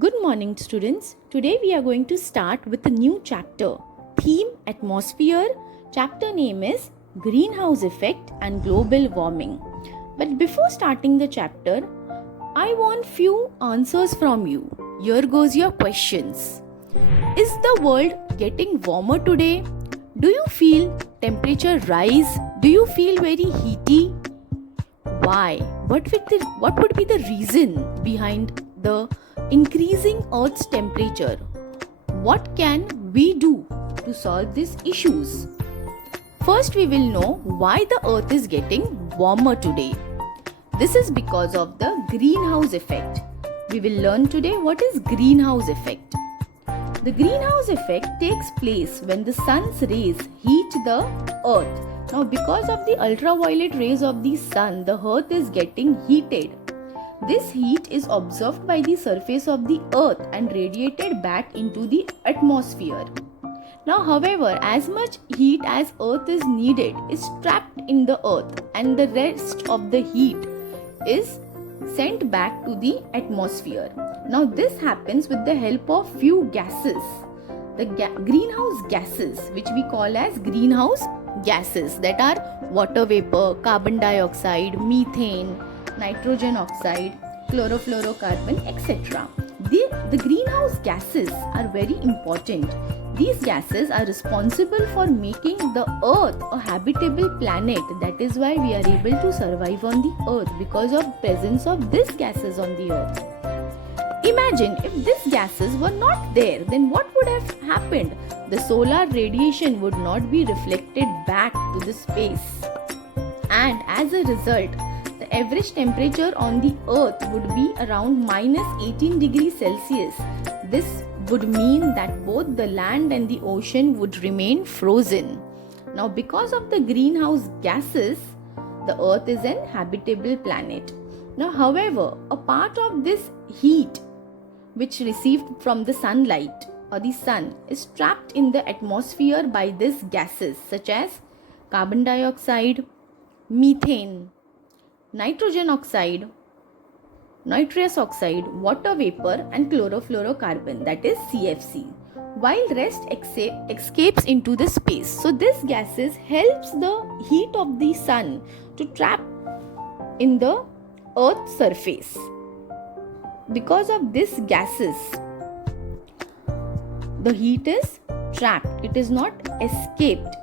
Good morning, students. Today we are going to start with a new chapter. Theme Atmosphere. Chapter name is Greenhouse Effect and Global Warming. But before starting the chapter, I want few answers from you. Here goes your questions. Is the world getting warmer today? Do you feel temperature rise? Do you feel very heaty? Why? What would be the reason behind the increasing Earth's temperature? What can we do to solve these issues? First, we will know why the Earth is getting warmer today. This is because of the greenhouse effect. We will learn today what is greenhouse effect. The greenhouse effect takes place when the sun's rays heat the earth. Now, because of the ultraviolet rays of the sun, the earth is getting heated. This heat is absorbed by the surface of the earth and radiated back into the atmosphere. Now, however, as much heat as earth is needed is trapped in the earth, and the rest of the heat is sent back to the atmosphere. Now, this happens with the help of few gases. The greenhouse gases, which we call as greenhouse gases, that are water vapor, carbon dioxide, methane, nitrogen oxide, chlorofluorocarbon, etc. The greenhouse gases are very important. These gases are responsible for making the earth a habitable planet. That is why we are able to survive on the earth, because of presence of these gases on the earth. Imagine if these gases were not there, then what would have happened? The solar radiation would not be reflected back to the space. And as a result, the average temperature on the earth would be around minus 18 degrees Celsius. This would mean that both the land and the ocean would remain frozen. Now, because of the greenhouse gases, the earth is an habitable planet. Now, however, a part of this heat which received from the sunlight or the sun is trapped in the atmosphere by these gases such as carbon dioxide, methane, nitrogen oxide, nitrous oxide, water vapor, and chlorofluorocarbon, that is CFC, while rest escapes into the space. So these gases helps the heat of the sun to trap in the earth's surface. Because of these gases, the heat is trapped, it is not escaped.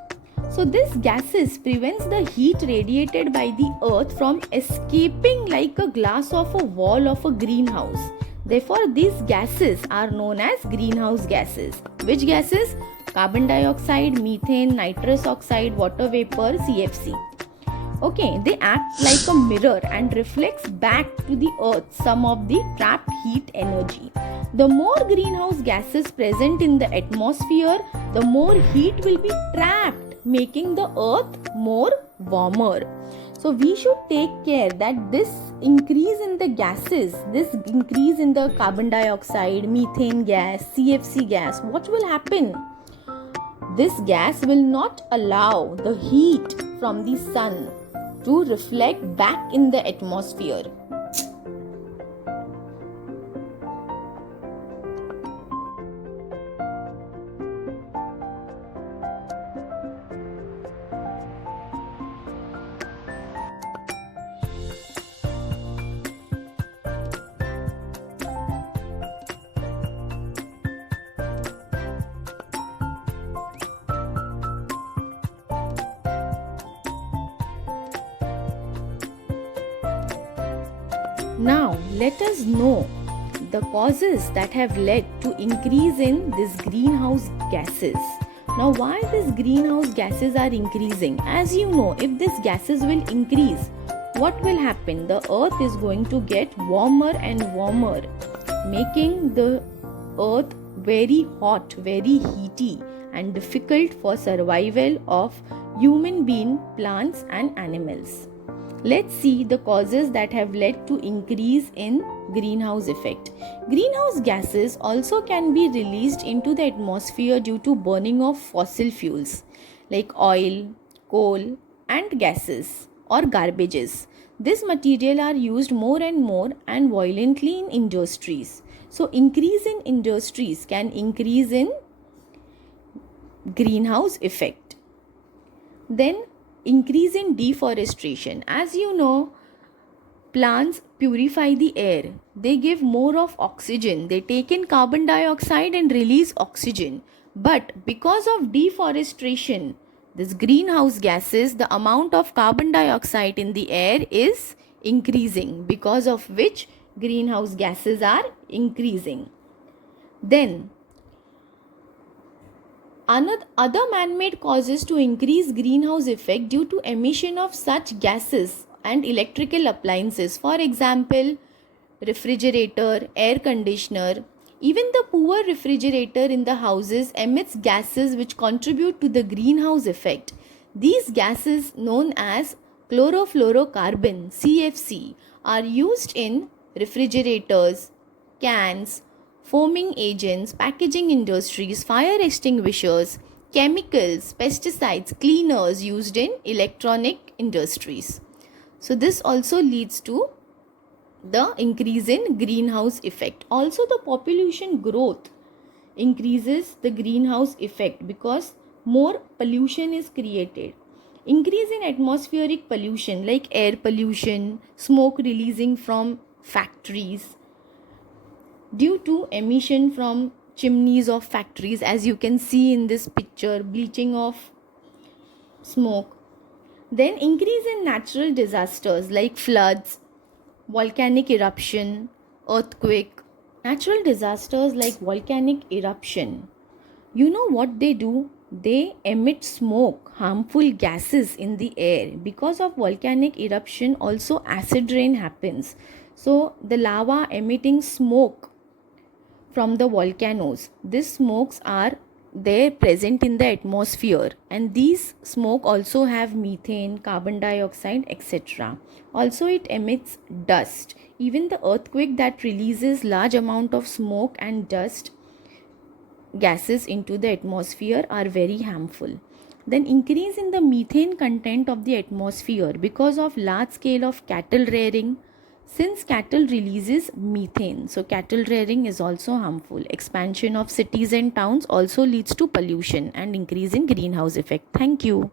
So these gases prevents the heat radiated by the earth from escaping like a glass of a wall of a greenhouse. Therefore, these gases are known as greenhouse gases. Which gases? Carbon dioxide, methane, nitrous oxide, water vapor, CFC. Okay, they act like a mirror and reflects back to the earth some of the trapped heat energy. The more greenhouse gases present in the atmosphere, the more heat will be trapped, making the earth more warmer. So we should take care that this increase in the gases, this increase in the carbon dioxide, methane gas, CFC gas, what will happen? This gas will not allow the heat from the sun to reflect back in the atmosphere. Now, let us know the causes that have led to increase in these greenhouse gases. Now, why these greenhouse gases are increasing? As you know, if these gases will increase, what will happen? The earth is going to get warmer and warmer, making the earth very hot, very heaty, and difficult for survival of human being, plants, and animals. Let's see the causes that have led to increase in greenhouse effect. Greenhouse gases also can be released into the atmosphere due to burning of fossil fuels like oil, coal, and gases or garbages. This material are used more and more and violently in industries. So increase in industries can increase in greenhouse effect. Then increase in deforestation. As you know, plants purify the air. They give more of oxygen. They take in carbon dioxide and release oxygen. But because of deforestation, this greenhouse gases, the amount of carbon dioxide in the air is increasing, because of which greenhouse gases are increasing. Then other man-made causes to increase greenhouse effect due to emission of such gases and electrical appliances. For example, refrigerator, air conditioner. Even the poor refrigerator in the houses emits gases which contribute to the greenhouse effect. These gases, known as chlorofluorocarbon (CFC), are used in refrigerators, cans, foaming agents, packaging industries, fire extinguishers, chemicals, pesticides, cleaners used in electronic industries. So this also leads to the increase in greenhouse effect. Also, the population growth increases the greenhouse effect because more pollution is created. Increase in atmospheric pollution like air pollution, smoke releasing from factories due to emission from chimneys of factories, as you can see in this picture, bleaching of smoke. Then increase in natural disasters like floods, volcanic eruption, earthquake. Natural disasters like volcanic eruption, you know what they do? They emit smoke, harmful gases in the air. Because of volcanic eruption, also acid rain happens. So the lava emitting smoke from the volcanoes, these smokes are there present in the atmosphere, and these smoke also have methane, carbon dioxide, etc. Also it emits dust. Even the earthquake that releases large amount of smoke and dust gases into the atmosphere are very harmful. Then increase in the methane content of the atmosphere because of large scale of cattle rearing. Since cattle releases methane, so cattle rearing is also harmful. Expansion of cities and towns also leads to pollution and increase in greenhouse effect. Thank you.